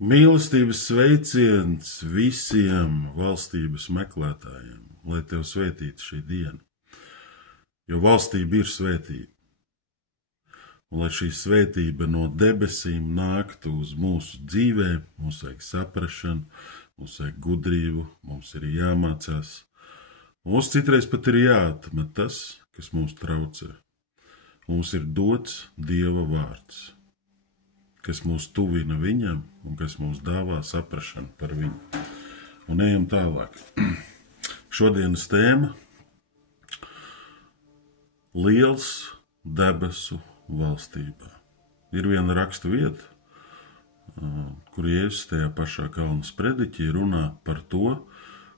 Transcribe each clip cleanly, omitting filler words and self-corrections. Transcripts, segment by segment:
Mīlestības sveiciens visiem valstības meklētājiem, lai tev svētīta šī diena, jo valstība ir svētība. Un lai šī svētība no debesīm nāktu uz mūsu dzīvēm, mums vajag saprašanu, mums vajag gudrību, mums ir jāmācās. Mums citreiz pat ir jāatmet tas, kas mums traucē. Mums ir dots Dieva vārds, kas mūs tuvina viņam un kas mums dāvā saprašanu par viņu. Un ejam tālāk. Šodienas tēma – liels debesu valstībā. Ir viena rakstu vieta, kur Jēzus tajā pašā kalna sprediķī runā par to,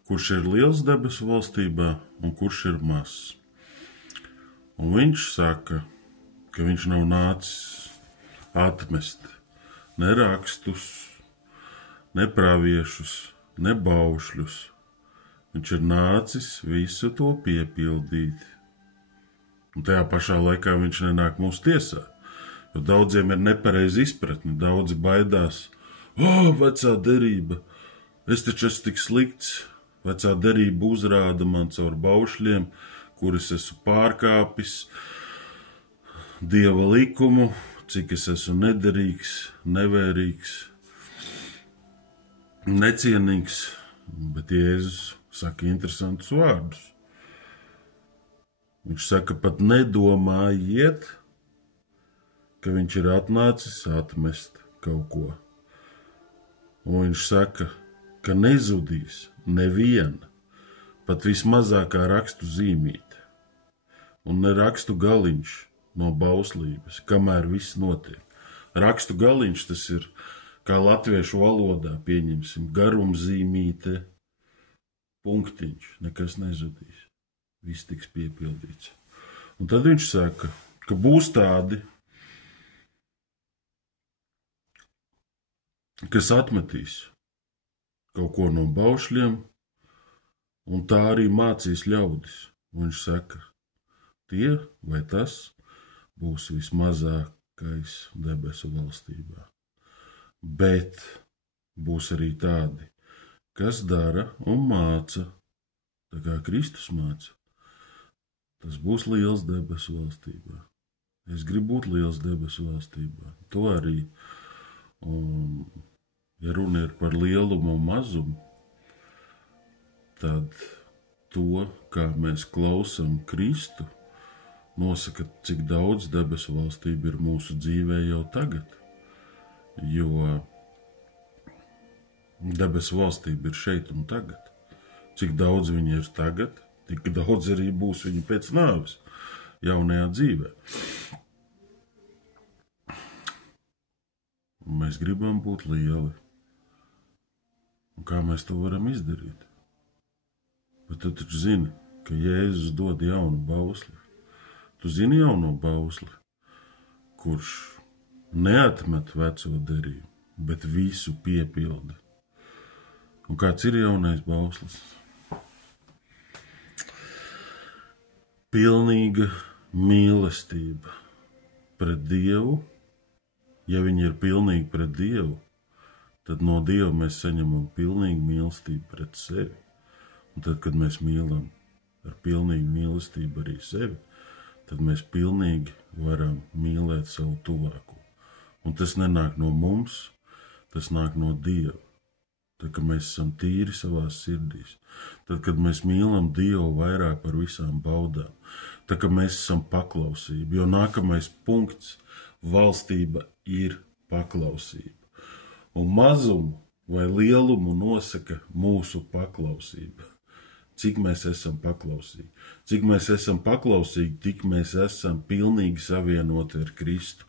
kurš ir liels debesu valstībā un kurš ir mazs. Un viņš saka, ka viņš nav nācis atmest ne rakstus, ne praviešus, ne baušļus. Viņš ir nācis visu to piepildīt. Un tajā pašā laikā viņš nenāk mūsu tiesā, jo daudziem ir nepareizi izpratni, daudzi baidās. Vecā derība, es taču esmu tik slikts, vecā derība uzrāda man caur baušļiem, kurus esmu pārkāpis, Dieva likumu, cik es esmu nederīgs, nevērīgs, necienīgs, bet Jēzus saka interesantus vārdus. Viņš saka, pat nedomājiet, ka viņš ir atnācis atmest kaut ko. Un viņš saka, ka nezudīs neviena, pat vismazākā rakstu zīmīte, un ne rakstu galiņš no bauslības, kamēr viss notiek. Rakstu galiņš tas ir, kā latviešu valodā, pieņemsim, garumzīmīte, punktiņš, nekas nezudīs. Viss tiks piepildīts. Un tad viņš saka, ka būs tādi, kas atmetīs kaut ko no baušļiem, un tā arī mācīs ļaudis. Un viņš saka, tie vai tas būs vismazākais debesu valstībā. Bet būs arī tādi, kas dara un māca, tā kā Kristus māca. Tas būs liels debesu valstībā. Es gribu būt liels debesu valstībā. To arī, ja runa ir par lielumu un mazumu, tad to, kā mēs klausam Kristu, nosaka, cik daudz debesu valstība ir mūsu dzīvē jau tagad. Jo debesu valstība ir šeit un tagad. Cik daudz viņa ir tagad, tik daudz arī būs viņa pēc nāves, jaunajā dzīvē. Un mēs gribam būt lieli. Un kā mēs to varam izdarīt? Bet tu taču zini, ka Jēzus dod jaunu bausli. Tu zini jauno bausli, kurš neatmet veco derību, bet visu piepilda. Un kāds ir jaunais bauslis? Pilnīga mīlestība pret Dievu. Ja viņa ir pilnīga pret Dievu, tad no Dieva mēs saņemam pilnīgu mīlestību pret sevi. Un tad, kad mēs mīlam ar pilnīgu mīlestību arī sevi, tad mēs pilnīgi varam mīlēt savu tuvāko. Un tas nenāk no mums, tas nāk no Dieva. Tad, kad mēs esam tīri savās sirdīs, tad, kad mēs mīlam Dievu vairāk par visām baudām, tad, kad mēs esam paklausība, jo nākamais punkts valstība ir paklausība. Un mazumu vai lielumu nosaka mūsu paklausība. Cik mēs esam paklausīgi. Cik mēs esam paklausīgi, tik mēs esam pilnīgi savienoti ar Kristu.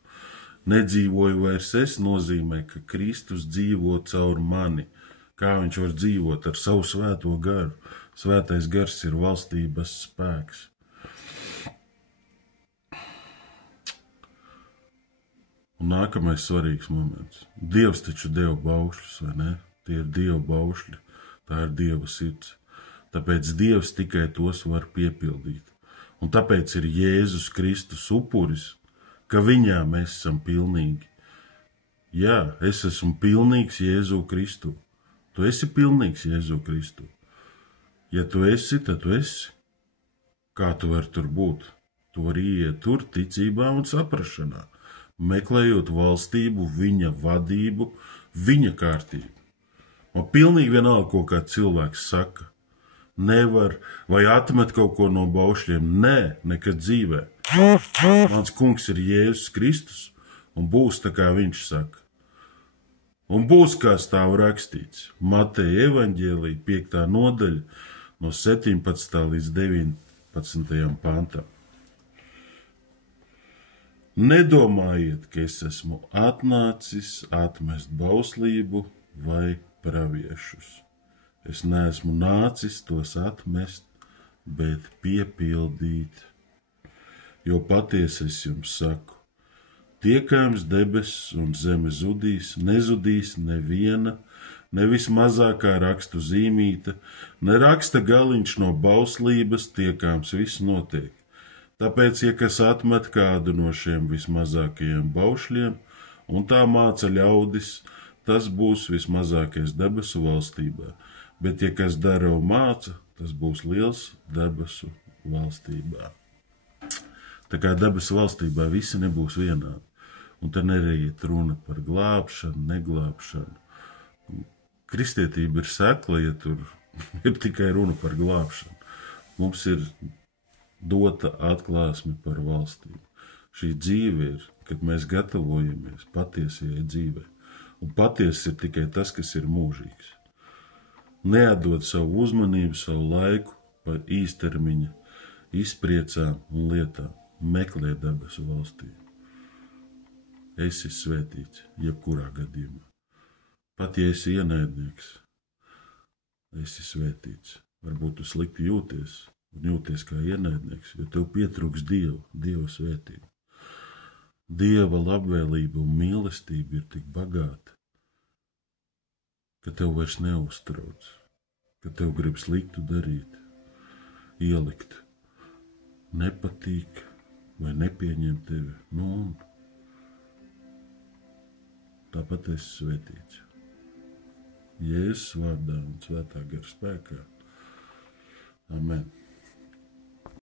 Nedzīvoju vairs es nozīmē, ka Kristus dzīvo caur mani. Kā viņš var dzīvot ar savu svēto garu? Svētais gars ir valstības spēks. Un nākamais svarīgs moments. Dievs taču deva baušļus, vai ne? Tie ir Dieva baušļi, tā ir Dieva sirds. Tāpēc Dievs tikai tos var piepildīt. Un tāpēc ir Jēzus Kristus upuris, ka viņā mēs esam pilnīgi. Jā, es esmu pilnīgs Jēzu Kristu. Tu esi pilnīgs Jēzu Kristu. Ja tu esi, tad tu esi. Kā tu vari tur būt? Tu vari iet tur ticībā un saprašanā, meklējot valstību, viņa vadību, viņa kārtību. Man pilnīgi vienalga, ko kāds cilvēks saka. Nevar vai atmet kaut ko no baušļiem. Nē, nekad dzīvē. Mans kungs ir Jēzus Kristus un būs tā, kā viņš saka. Un būs, kā stāv rakstīts, Mateja evaņģēlija 5. nodaļa no 17. līdz 19. pantam. Nedomājiet, ka es esmu atnācis atmest bauslību vai praviešus. Es neesmu nācis tos atmest, bet piepildīt. Jo patiesi es jums saku, tiekājums debesis un zeme zudīs, nezudīs neviena, ne vismazākā rakstu zīmīta, ne raksta galiņš no bauslības, tiekājums viss notiek. Tāpēc, ja kas atmet kādu no šiem vismazākajiem baušļiem, un tā māca ļaudis, tas būs vismazākais debesu valstībā. Bet, ja kas dara un māca, tas būs liels debesu valstībā. Tā kā debesu valstībā visi nebūs vienādi. Un te neriet runa par glābšanu, neglābšanu. Kristietība ir sekla, ja tur ir tikai runa par glābšanu. Mums ir dota atklāsme par valstību. Šī dzīve ir, kad mēs gatavojamies patiesajai dzīvei. Un patiesi ir tikai tas, kas ir mūžīgs. Neatdod savu uzmanību, savu laiku par īstermiņa izpriecām un lietām. Meklē debesu valstību. Esi svētīts, jebkurā gadījumā. Pat ja esi ienaidnieks, esi svētīts. Varbūt tu slikti jūties un jūties kā ienaidnieks, jo tev pietrūks Dieva svētība. Dieva labvēlība un mīlestība ir tik bagāta, ka tev vairs neuztrauc, ka tev grib sliktu darīt, ielikt. Nepatīk vai nepieņem tevi, un tāpat esi svētīts. Jēzus vārdā un svētā gara spēkā. Amen.